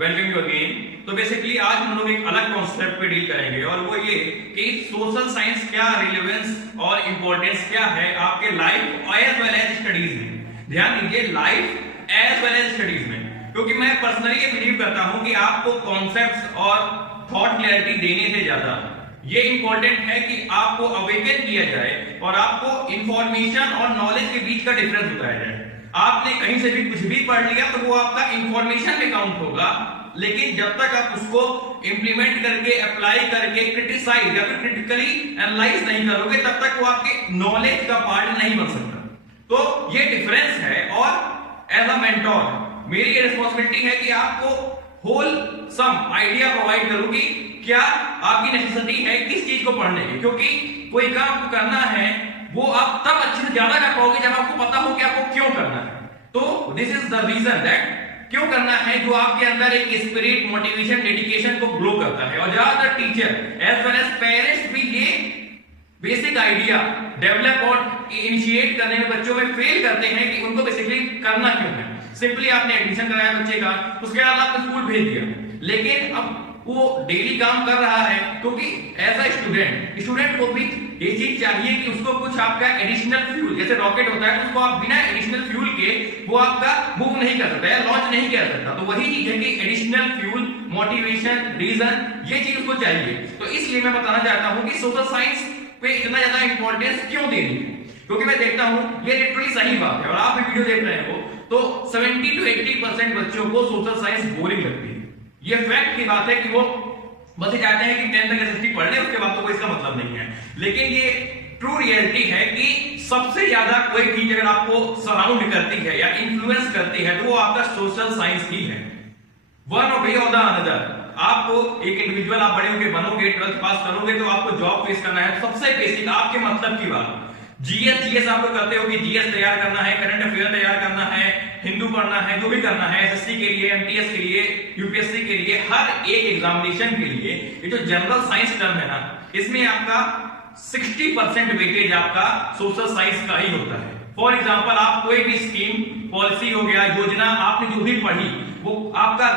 Welcome you again. तो basically आज हम लोग एक अलग कॉन्सेप्ट पे डील करेंगे और वो ये कि सोशल साइंस क्या रिलेवेंस और इंपॉर्टेंस क्या है आपके life as well as studies में। ध्यान दीजिए, life as well as studies में, क्योंकि मैं पर्सनली ये बिलीव करता हूं कि आपको कॉन्सेप्ट्स और थॉट क्लैरिटी देने से ज्यादा ये इंपॉर्टेंट है कि आपको अवेकन किया जाए और आपको इंफॉर्मेशन और नॉलेज के बीच का डिफरेंस बताया जाए। आपने कहीं से भी कुछ भी पढ़ लिया तो वो आपका इंफॉर्मेशन में काउंट होगा, लेकिन जब तक आप उसको इंप्लीमेंट करके अप्लाई करके क्रिटिसाइज या फिर क्रिटिकली एनालाइज नहीं करोगे तब तक वो आपके नॉलेज का पार्ट नहीं बन सकता। तो ये डिफरेंस है और एज अ मेंटोर मेरी ये रिस्पॉन्सिबिलिटी है कि आपको होल सम आइडिया प्रोवाइड करूं कि क्या आपकी नेसेसिटी है किस चीज को पढ़ने की, क्योंकि कोई काम आपको करना है वो आप तब अच्छे से ज्यादा कर पाओगे जब आपको पता हो कि आपको क्यों करना है। तो this is the reason that क्यों करना है, जो आपके अंदर एक स्पिरिट, मोटिवेशन, डेडिकेशन को ग्रो करता है। और ज्यादातर teacher as well as parents भी ये बेसिक आइडिया डेवलप और इनिशिएट करने में बच्चों में फेल करते हैं कि उनको बेसिकली करना क्यों है। सिंपली आपने एडमिशन कराया बच्चे का, उसके बाद आपने स्कूल भेज दिया, लेकिन अब वो डेली काम कर रहा है, क्योंकि एज अ स्टूडेंट को भी ये चीज चाहिए कि उसको कुछ आपका एडिशनल फ्यूल, जैसे रॉकेट होता है उसको आप बिना एडिशनल फ्यूल के वो आपका मूव नहीं कर सकता है, लॉन्च नहीं कर सकता। तो वही चीज है कि एडिशनल फ्यूल, मोटिवेशन, रीजन, ये चीज उसको चाहिए। तो इसलिए मैं बताना चाहता हूं कि सोशल साइंस पे इतना ज्यादा इंपॉर्टेंस क्यों देनी है, क्योंकि मैं देखता हूं ये लिटरली सही बात है और आप भी वीडियो देख रहे हो तो 70 to 80% बच्चों को सोशल साइंस बोरिंग लगती है। ये फैक्ट की बात है कि वो बस चाहते हैं कि 10th तक एसएसटी पढ़ ले, उसके बाद तो कोई इसका मतलब नहीं है। लेकिन ये ट्रू रियलिटी है कि सबसे ज्यादा कोई चीज अगर आपको सराउंड करती है या इन्फ्लुएंस करती है तो वो आपका सोशल साइंस ही है। वन वे और द अनदर। आपको एक इंडिविजुअल आप बड़े होकर बनोगे, 12th पास करोगे तो आपको जॉब फेस करना है। सबसे बेसिक आपके मतलब की बात, जीएस आपको करते हो कि जीएस तैयार करना है, करंट अफेयर तैयार करना है, हिंदू पढ़ना है, जो भी करना है, एसएससी के लिए, एमटीएस के लिए, यूपीएससी के लिए, हर एक एग्जामिनेशन के लिए ये जो जनरल साइंस टर्म है ना, इसमें आपका 60% वेटेज आपका सोशल साइंस का ही होता है। फॉर एग्जांपल आप कोई भी स्कीम, पॉलिसी हो गया, योजना आपने जो भी पढ़ी वो आपका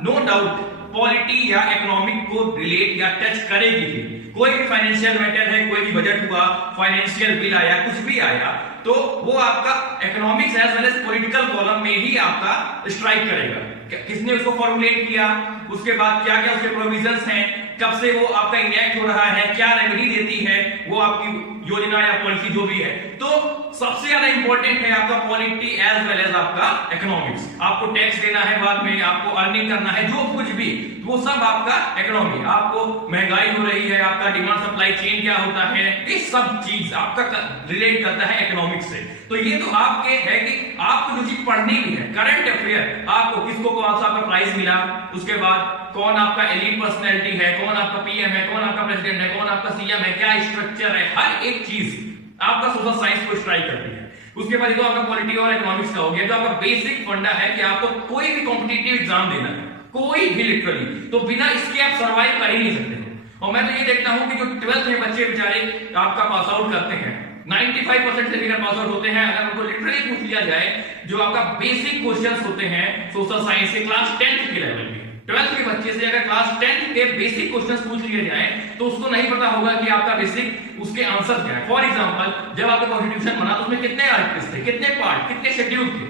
नो डाउट पॉलिटी या इकोनॉमिक को रिलेट या टच करेगी। कोई भी फाइनेंशियल मैटर है, कोई भी बजट हुआ, फाइनेंशियल बिल आया, कुछ भी आया, तो वो आपका economics as well as political column में ही आपका स्ट्राइक करेगा। किसने उसको फॉर्मुलेट किया, उसके बाद क्या क्या उसके प्रोविजंस हैं, कब से वो आपका इनेक्ट हो रहा है, क्या रेमेडी देती है वो आपकी योजना या पॉलिसी जो भी है। तो सबसे ज्यादा इंपॉर्टेंट है आपका पॉलिटी एज वेल एज आपका इकोनॉमिक्स। आपको टैक्स देना है, बाद में आपको अर्निंग करना है, जो कुछ भी, वो सब आपका इकोनॉमी। आपको महंगाई हो रही है, आपका डिमांड सप्लाई चेन क्या होता है, ये सब चीज आपका रिलेट करता है इकोनॉमिक्स से। तो ये तो आपके है कि आपको जो चीज पढ़नी भी है, करंट अफेयर, आपको किसको कौन सा आपका प्राइज मिला, उसके बाद कौन आपका एलीट पर्सनैलिटी है, कौन आपका पीएम है, कौन आपका प्रेसिडेंट है, कौन आपका सीएम है, क्या स्ट्रक्चर है, हर एक चीज आपका सोशल साइंस को स्ट्राइक करती है। उसके बाद तो आपका पॉलिटी और इकोनॉमिक्स का हो गया, जो आपका बेसिक फंडा है कि आपको कोई भी कॉम्पिटिटिव एग्जाम देना है, कोई भी लिटरली, तो बिना इसके आप सर्वाइव कर ही नहीं सकते। और मैं तो ये देखता हूं कि जो 12th में बच्चे बेचारे आपका पास आउट करते हैं, 95% से पास आउट होते हैं, अगर उनको लिटरली पूछ लिया जाए जो आपका बेसिक क्वेश्चंस होते हैं सोशल साइंस के क्लास 10th के लेवल में, 12th के बच्चे से अगर क्लास 10th के बेसिक क्वेश्चंस पूछ लिए जाए तो उसको नहीं पता होगा कि आपका बेसिक उसके आंसर क्या है। फॉर एग्जांपल, जब आपका कॉन्स्टिट्यूशन बना तो उसमें कितने आर्टिकल्स थे, कितने पार्ट, कितने शेड्यूल थे।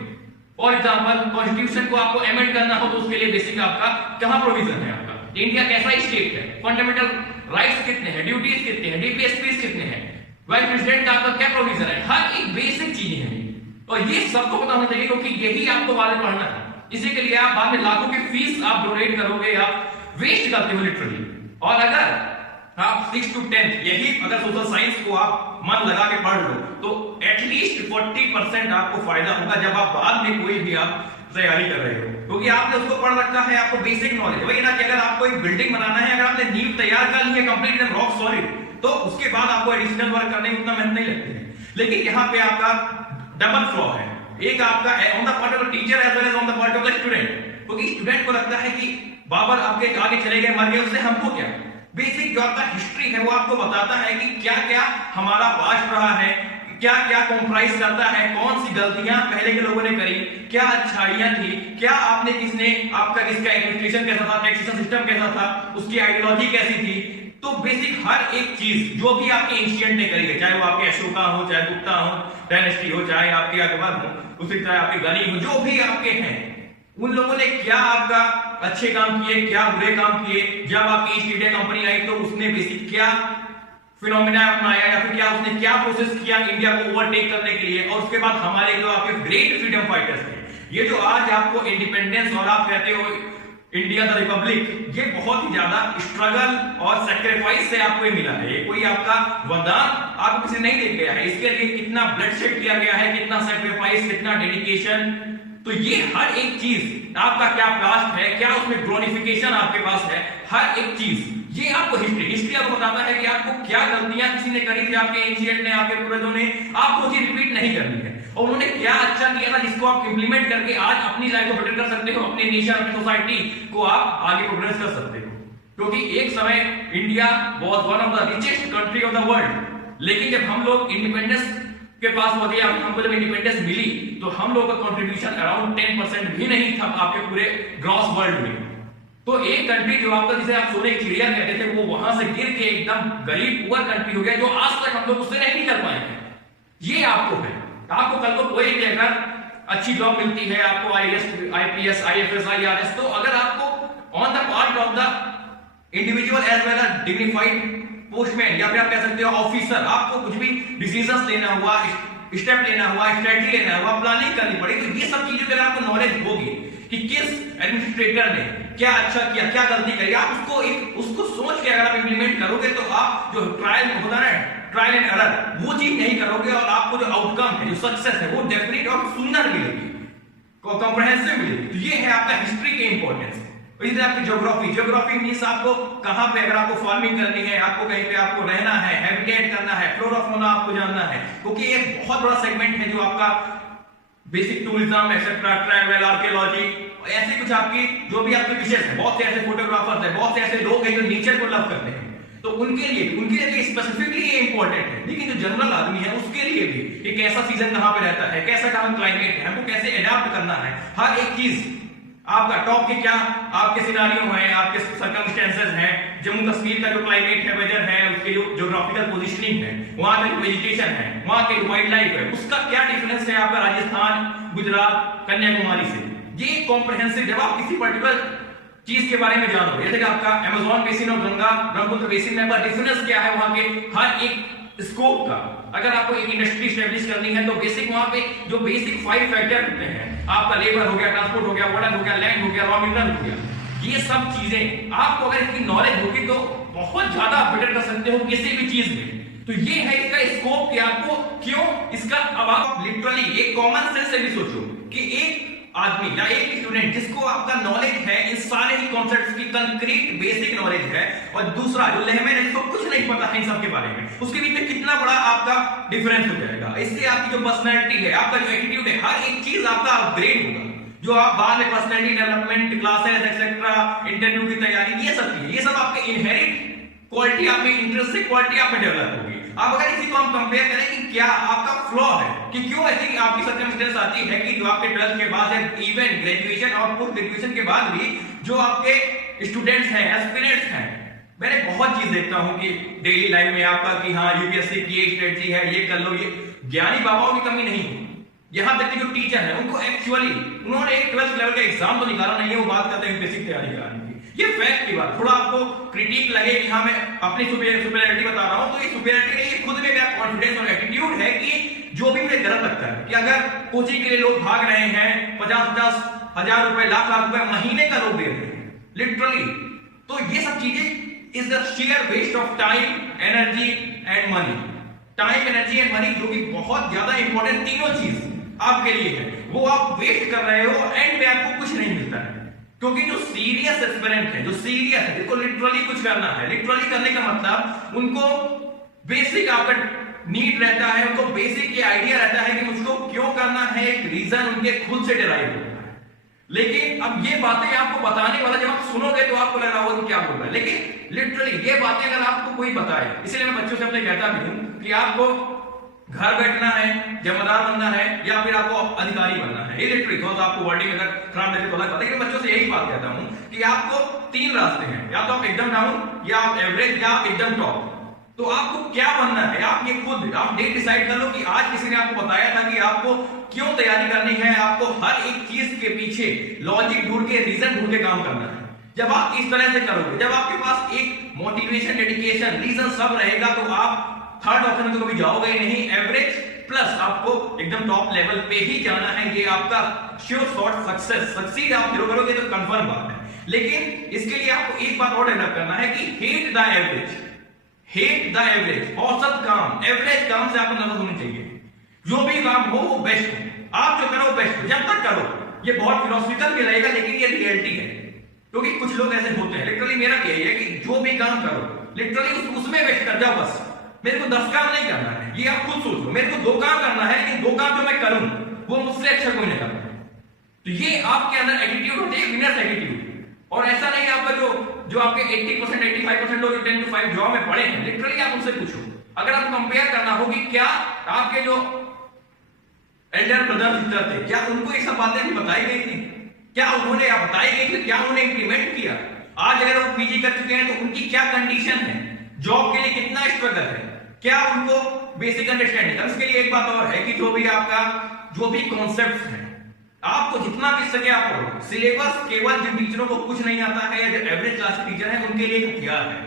फॉर एग्जांपल, कॉन्स्टिट्यूशन को आपको अमेंड करना हो तो उसके लिए बेसिक आपका कहां प्रोविजन है, आपका इंडिया कैसा स्टेट है, फंडामेंटल राइट्स कितने हैं, ड्यूटीज कितने हैं, डीपीएसपीस कितने हैं, वाइस प्रेसिडेंट का आपका क्या प्रोविजन है, हर एक बेसिक चीजें हैं। और ये सबको पता होना चाहिए, क्योंकि यही आपको बाद में पढ़ना है। इसी के लिए आप बाद में लाखों की फीस आप डोनेट करोगे, आप वेस्ट करते हो लिटरली। और अगर आप 6 to 10 यही अगर सोशल साइंस को आप मन लगा के पढ़ लो तो एटलीस्ट 40% आपको फायदा होगा जब आप बाद में कोई भी आप तैयारी कर रहे हो, क्योंकि आपने उसको पढ़ रखा है, आपको बेसिक नॉलेज। वही ना कि अगर आपको एक बिल्डिंग बनाना है, अगर आपने नींव तैयार कर ली है कंप्लीट एंड रॉक सॉलिड, तो उसके बाद आपको एडिशनल वर्क करने में उतना मेहनत नहीं लगती है। लेकिन यहाँ पे आपका डबल फ्लॉ है, एक आपका on the part of the teacher as well as on the part of the student, क्योंकि स्टूडेंट को लगता है कि बाबर आपके आगे चले गए, मर गए, उससे हमको क्या। बेसिक जो आपका हिस्ट्री है वो आपको बताता है कि क्या क्या हमारा पास्ट रहा है, क्या क्या कॉम्प्राइज करता है, कौन सी गलतियां पहले के लोगों ने करी, क्या अच्छाइयां थी, क्या आपने किसने आपका किसका एडमिनिस्ट्रेशन कैसा था, टैक्सेशन सिस्टम कैसा था, उसकी आइडियोलॉजी कैसी थी। तो बेसिक हर एक चीज जो भी आपके एंशिएंट ने करी है, चाहे वो आपके अशोका हो, चाहे गुप्ता हो डायनेस्टी हो, चाहे आपके अकबर हो, उसी तरह आपके गनी हो, जो भी आपके हैं, उन लोगों ने क्या आपका अच्छे काम किए, क्या बुरे काम किए। जब आपकी ईस्ट इंडिया कंपनी आई तो उसने बेसिक क्या फिनोमिना अपनाया या फिर क्या उसने क्या प्रोसेस किया इंडिया को ओवरटेक करने के लिए। और उसके बाद हमारे जो आपके ग्रेट फ्रीडम फाइटर्स थे, ये जो आज आपको इंडिपेंडेंस और आप कहते हो इंडिया द रिपब्लिक, ये बहुत ही ज्यादा स्ट्रगल और सैक्रिफाइस से आपको ये मिला है। ये कोई आपका वरदान आपको किसी नहीं दे गया है। इसके लिए कितना ब्लड शेड किया गया है, कितना सैक्रिफाइस, कितना डेडिकेशन। तो ये हर एक चीज आपका क्या पास्ट है, क्या उसमें ग्लोरिफिकेशन आपके पास है, हर एक चीज ये आपको हिस्ट्री आपको बताता है कि आपको क्या गलतियां किसी ने करी थी, आपके एंशिएंट ने, आपके पूर्वजों ने, आपको जी रिपीट नहीं करनी है। और उन्होंने क्या अच्छा किया था जिसको आप इंप्लीमेंट करके आज अपनी लाइफ को बेटर कर सकते हो, अपने नेशन, अपनी सोसाइटी को आप आगे प्रोग्रेस कर सकते हो। क्योंकि एक समय India was one of the richest country of the world, लेकिन जब हम लोग इंडिपेंडेंस के पास हो गया, हमको जब इंडिपेंडेंस मिली तो हम लोगों का कंट्रीब्यूशन अराउंड 10% भी नहीं था आपके पूरे ग्रॉस वर्ल्ड में। तो एक कंट्री जो आपका, जिसे आप सोने की चिड़िया कहते थे, वो वहां से गिर के एकदम गरीब पुअर कंट्री हो गया, जो आज तक हम लोग उससे नहीं निकल पाए हैं। ये आपको है, आपको कल को कोई भी अगर अच्छी जॉब मिलती है, आपको आईएएस, आईपीएस, आईएफएस, आईआरएस, तो अगर आपको on the part of the individual as well as dignified postman या फिर आप कह सकते हो ऑफिसर, आपको कुछ भी डिसीजंस लेना हुआ, स्टेप लेना हुआ, स्ट्रेटजी लेना हुआ, प्लानिंग करनी पड़ी, तो ये सब चीजों के आपको नॉलेज होगी कि किस एडमिनिस्ट्रेटर ने क्या अच्छा किया, क्या गलती करी। आप उसको सोच के अगर आप इंप्लीमेंट करोगे तो आप जो ट्रायल होता है, ट्रायल एंड एरर, वो चीज नहीं करोगे और आपको जो आउटकम है, जो सक्सेस है, वो डेफिनेट और सुंदर मिलेगी, कॉम्प्रिहेंसिव मिलेगी। तो ये है आपका हिस्ट्री के इंपॉर्टेंस। इधर आपकी ज्योग्राफी मींस आपको कहां पे अगर आपको फार्मिंग करनी है, आपको कहीं पे आपको रहना है, हैबिटेट करना है, फ्लोरा फौना आपको जानना है, क्योंकि एक बहुत बड़ा सेगमेंट है जो आपका basic tourism etcetera, travel, archaeology, ऐसे कुछ आपकी जो भी आपके विषय है। बहुत से ऐसे फोटोग्राफर्स हैं, बहुत से ऐसे लोग हैं जो नेचर को लव करते हैं, तो उनके लिए स्पेसिफिकली ये इंपॉर्टेंट है। लेकिन जो जनरल आदमी है उसके लिए भी कि कैसा सीजन कहां पे रहता है, कैसा कहां क्लाइमेट है, हमको कैसे अडॉप्ट करना है, हर एक चीज आपका टॉप के क्या आपके सिनारियो हैं, आपके सर्कमस्टेंसेस हैं, जम्मू कश्मीर का जो क्लाइमेट है, वेदर है, उसके जो ज्योग्राफिकल पोजीशनिंग है, वहां का जो वेजिटेशन है, वहां के वाइल्ड लाइफ है, उसका क्या डिफरेंस है आपका राजस्थान, गुजरात, कन्याकुमारी से। ये कॉम्प्रिहेंसिव, जब आप किसी पर्टिकुलर चीज के बारे में जानो, जैसे कि आपका अमेज़न बेसिन और गंगा ब्रह्मपुत्र बेसिन में डिफरेंस क्या है, वहां के हर एक स्कोप का, अगर आपको एक इंडस्ट्री एस्टेब्लिश करनी है तो बेसिक वहां पे जो बेसिक 5 फैक्टर होते हैं, आपका लेबर हो गया, ट्रांसपोर्ट हो गया, वाटर हो गया, लैंड हो गया, रॉ मिनरल हो गया, ये सब चीजें आपको अगर इसकी नॉलेज होगी तो बहुत ज्यादा बेटर कर सकते हो किसी भी चीज में। तो ये है इसका स्कोप कि आपको क्यों इसका, अब आप लिटरली एक कॉमन सेंस से भी सोचो कि एक आदमी या एक स्टूडेंट जिसको आपका नॉलेज है इन सारे ही कॉन्सेप्ट्स की कंक्रीट बेसिक नॉलेज है, और दूसरा जो लहमे है जिसको कुछ नहीं पता है इन सब के बारे में, उसके बीच में कितना बड़ा आपका डिफरेंस हो जाएगा। इससे आपकी जो पर्सनैलिटी है, आपका जो एटीट्यूड है, हर एक चीज आपका अपग्रेड होगा। जो आप बाद में personality development, classes etcetera, interview की तैयारी, ये सब चीजें, ये सब आपके इनहेरिट क्वालिटी, आपकी इंटरेस्टिंग क्वालिटी आप में डेवलप होगी। आप अगर इसी को हम कंपेयर करें कि क्या आपका फ्लॉ है, कि क्यों ऐसी आपकी सर्कमस्टेंस आती है कि जो आपके 12th के बाद है, इवन ग्रेजुएशन और पोस्ट ग्रेजुएशन के बाद भी जो आपके स्टूडेंट्स हैं, एस्पिरेंट्स हैं, मैंने बहुत चीज देखता हूं कि डेली लाइफ में आपका कि हाँ यूपीएससी की एक स्ट्रेटजी है, ये कर लो, ये ज्ञानी बाबाओं की कमी नहीं है। यहां तक कि जो टीचर है उनको एक्चुअली उन्होंने एक 12th लेवल का एग्जाम तो निकाला नहीं है, वो बात करते हैं बेसिक तैयारी कराने की। ये फैक्ट की बात, थोड़ा आपको क्रिटिक लगे कि हाँ मैं अपनी सुपीरियरिटी बता रहा हूं, तो ये सुपीरियरिटी नहीं, ये खुद में मेरा कॉन्फिडेंस और एटीट्यूड है कि जो भी मुझे गलत लगता है कि अगर कोचिंग के लिए लोग भाग रहे हैं, 50-50 हजार रुपए, लाख रुपए महीने का लोग दे रहे हैं लिटरली, तो ये सब चीजें is the sheer waste of time, energy and money. Time, energy and money जो कि बहुत ज्यादा इंपॉर्टेंट तीनों चीज आपके लिए है, वो आप वेस्ट कर रहे हो, एंड में आपको कुछ नहीं मिलता है। क्योंकि जो सीरियस एस्पिरेंट है, जो सीरियस है, जिनको लिटरली कुछ करना है, लिटरली करने का मतलब उनको बेसिक आपका नीड रहता है, उनको बेसिक ये आइडिया रहता है कि मुझको क्यों करना है, एक रीजन उनके खुद से डिराइव होता है। लेकिन अब ये बातें आपको बताने वाला जब आप सुनोगे तो आपको लग रहा होगा कि क्या बोल रहा है, लेकिन लिटरली ये बातें अगर आपको कोई बताए, इसलिए मैं बच्चों से अपने कहता भी हूं कि आपको घर बैठना है, जमादार बनना है, या फिर आपको अधिकारी बनना है। इलिटरेट हो तो आपको वर्डिंग अगर खराब लगे तो अलग बात है, लेकिन बच्चों से यही बात कहता हूं कि आपको तीन रास्ते हैं, या तो आप एकदम डाउन, या आप एवरेज, या आप एकदम टॉप। तो आपको क्या बनना है, आप ये खुद आप डेट डिसाइड कर लो कि आज किसी ने आपको बताया था कि आपको क्यों तैयारी करनी है, आपको हर एक चीज के पीछे लॉजिक ढूंढ के, रीजन ढूंढ के काम करना है। जब आप इस तरह से करोगे, जब आपके पास एक मोटिवेशन, डेडिकेशन, रीजन सब रहेगा, तो आप थर्ड ऑप्शन में तो कभी जाओगे ही नहीं। एवरेज प्लस आपको एकदम टॉप लेवल पे ही जाना है, ये आपका श्योर शॉट सक्सेस। सक्सीड आप जरूर करोगे तो कंफर्म बात है, लेकिन इसके लिए आपको एक बात और डेवलप करना है कि hate the average. Hate the average, औसत काम, एवरेज काम से आपको नफरत होनी चाहिए। जो भी काम हो वो बेस्ट हो, आप जो करो बेस्ट हो, जब तक करो। ये बहुत फिलोसफिकल भी रहेगा, लेकिन ये रियलिटी है, क्योंकि कुछ लोग ऐसे होते हैं। लिटरली मेरा यही है कि जो भी काम करो लिटरली उसमें बेस्ट कर जाओ बस। मेरे को 10 काम नहीं करना है, ये आप खुद सोचो। मेरे को 2 काम करना है, लेकिन 2 काम जो मैं करूं वो मुझसे अच्छा कोई नहीं करता। तो ये आपके अंदर एटीट्यूड होता है, विनर्स एटीट्यूड। और ऐसा नहीं आपका जो आपके 80%, 85% लोग जो 10 to 5 जॉब में पढ़े हैं, लिटरली आप उनसे पूछो। अगर आपको कंपेयर करना हो कि क्या आपके जो एल्डर ब्रदर सिस्टर थे, क्या उनको ये सब बातें भी बताई गई थी, क्या उन्होंने बताई गई थी, क्या उन्होंने इंप्लीमेंट किया? आज अगर वो पीजी कर चुके हैं तो उनकी क्या कंडीशन है, जॉब के लिए कितना स्ट्रगल है, क्या उनको बेसिक अंडरस्टैंडिंग है? इसके लिए एक बात और है कि जो भी कॉन्सेप्ट्स हैं, आपको जितना भी सके आप पढ़ो। सिलेबस केवल जिन टीचरों को कुछ नहीं आता है, या जो एवरेज क्लास के टीचर हैं, उनके लिए एक हथियार है।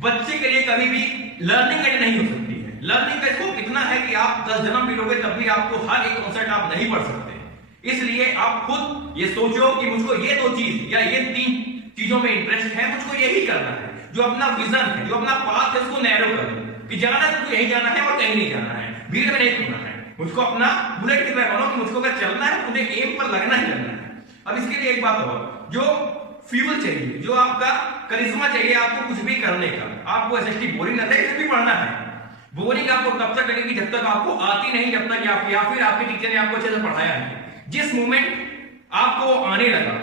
बच्चे के लिए कभी भी लर्निंग एंड नहीं हो सकती है। लर्निंग का स्कोप इतना है कि आप 10 जन्म भी लोगे तब भी आपको हर एक कॉन्सेप्ट आप नहीं पढ़ सकते। इसलिए आप खुद ये सोचो कि मुझको ये 2 चीज या ये 3 चीजों में इंटरेस्ट है, मुझको यही करना है। जो अपना विजन है, जो अपना पाथ है, उसको नैरो करो कि जाना है तो यही जाना है और कहीं नहीं जाना है, भीड़ में नहीं घूमना है। मुझको अपना बुलेट की तरह बनो कि मुझको अगर चलना है तो मुझे एम पर लगना ही लगना है। अब इसके लिए एक बात और, जो फ्यूल चाहिए, जो आपका करिश्मा चाहिए आपको कुछ भी करने का। आपको एसएसटी बोरिंग लगता है, फिर भी पढ़ना है। बोरिंग आपको तब तक लगेगी जब तक आपको आती नहीं, जब तक या फिर आपके टीचर ने आपको अच्छे से पढ़ाया नहीं। जिस मोमेंट आपको आने लगा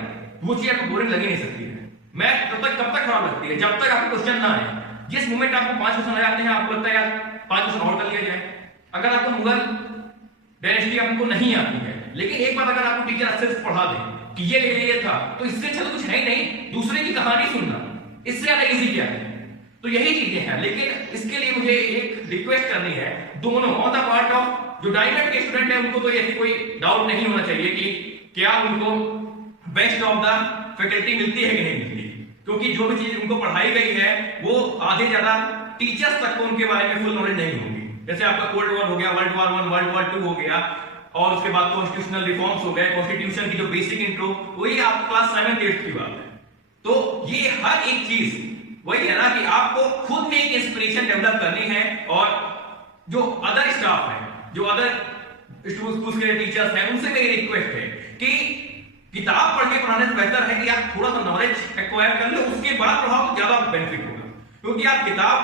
वो चीज आपको बोरिंग लगी नहीं सकती है। मैथ तब तक खराब लगती है जब तक आपको क्वेश्चन ना आए। जिस मोमेंट आपको 5 क्वेश्चन आ जाते हैं, आपको लगता है यार 5 क्वेश्चन और कर लिया जाए। अगर आपको मुगल डायनेस्टी आपको नहीं आती है, लेकिन एक बार अगर आपको टीचर अच्छे से पढ़ा दे कि ये था, तो इससे अच्छा तो कुछ है ही नहीं। दूसरे की कहानी सुनना इससे ज्यादा इजी क्या है? तो यही चीजें हैं। लेकिन इसके लिए मुझे एक रिक्वेस्ट करनी है, दोनों ऑन द पार्ट ऑफ जो डायमंड के स्टूडेंट है, उनको तो ऐसी कोई डाउट नहीं होना चाहिए कि क्या उनको बेस्ट ऑफ द फैकल्टी मिलती है कि नहीं मिलती, क्योंकि जो भी चीज उनको पढ़ाई गई है वो आधे ज्यादा टीचर्स तक को उनके बारे में फुल नॉलेज नहीं होगी। जैसे आपका कोल्ड वॉर हो गया, वर्ल्ड वॉर 1, वर्ल्ड वॉर 2 हो गया, और उसके बाद कॉन्स्टिट्यूशनल रिफॉर्म्स हो गए, कॉन्स्टिट्यूशन की जो बेसिक इंट्रो, वही आप क्लास 7th 8th की बात है। तो ये हर एक चीज वही है ना कि आपको खुद में एक इंस्पिरेशन डेवलप करनी है। और जो अदर स्टाफ है, जो अदर स्कूल के टीचर्स हैं, उनसे मेरी रिक्वेस्ट है कि किताब पढ़ के पढ़ाने से बेहतर है कि आप थोड़ा सा नॉलेज एक्वायर कर लो, उसके बड़ा प्रभाव ज्यादा बेनिफिट होगा। क्योंकि आप किताब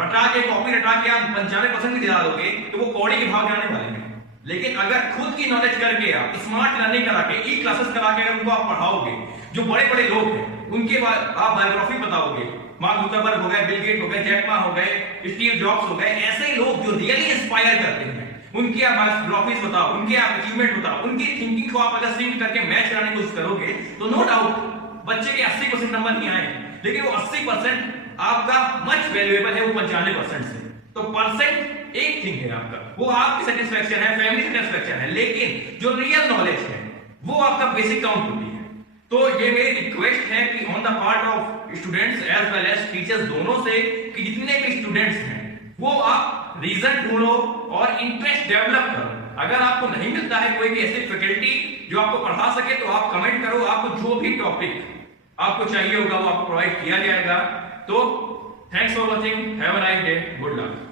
रटा के, कॉपी रटा के आप 95% भी दिला दोगे तो वो कौड़ी के भाव जाने वाले हैं। लेकिन अगर खुद की नॉलेज करके आप स्मार्ट लर्निंग करा के, ई क्लासेस करा के अगर उनको आप पढ़ाओगे, जो बड़े बड़े लोग हैं उनके बाद आप बायोग्राफी बताओगे, मार्क जुकरबर्ग हो गए, बिल गेट हो गए, जैक मा हो गए, स्टीव जॉब्स हो गए, ऐसे लोग जो रियली इंस्पायर करते हैं, उनकी आप बायोग्राफीज बताओ, उनके आप अचीवमेंट बताओ, उनकी थिंकिंग को आप अगर सिंक करके मैच कराने की कोशिश करोगे तो नो डाउट बच्चे के 80% नंबर नहीं आए, लेकिन वो 80% आपका मच वैल्यूएबल है वो 95% से। तो परसेंट एक थिंग है आपका, वो आपकी सेटिस्फैक्शन है, फैमिली सेटिस्फैक्शन है, लेकिन जो रियल नॉलेज है वो आपका बेसिक काउंट होती है। तो ये मेरी रिक्वेस्ट है कि on the part of students as well as teachers दोनों से, कि जितने भी स्टूडेंट्स हैं वो आप रीजन ढूंढो और इंटरेस्ट डेवलप करो। अगर आपको नहीं मिलता है कोई भी ऐसी फैकल्टी जो आपको पढ़ा सके तो आप कमेंट करो, आपको जो भी टॉपिक आपको चाहिए होगा वो आपको प्रोवाइड किया जाएगा। तो thanks for watching, have a nice day, good luck.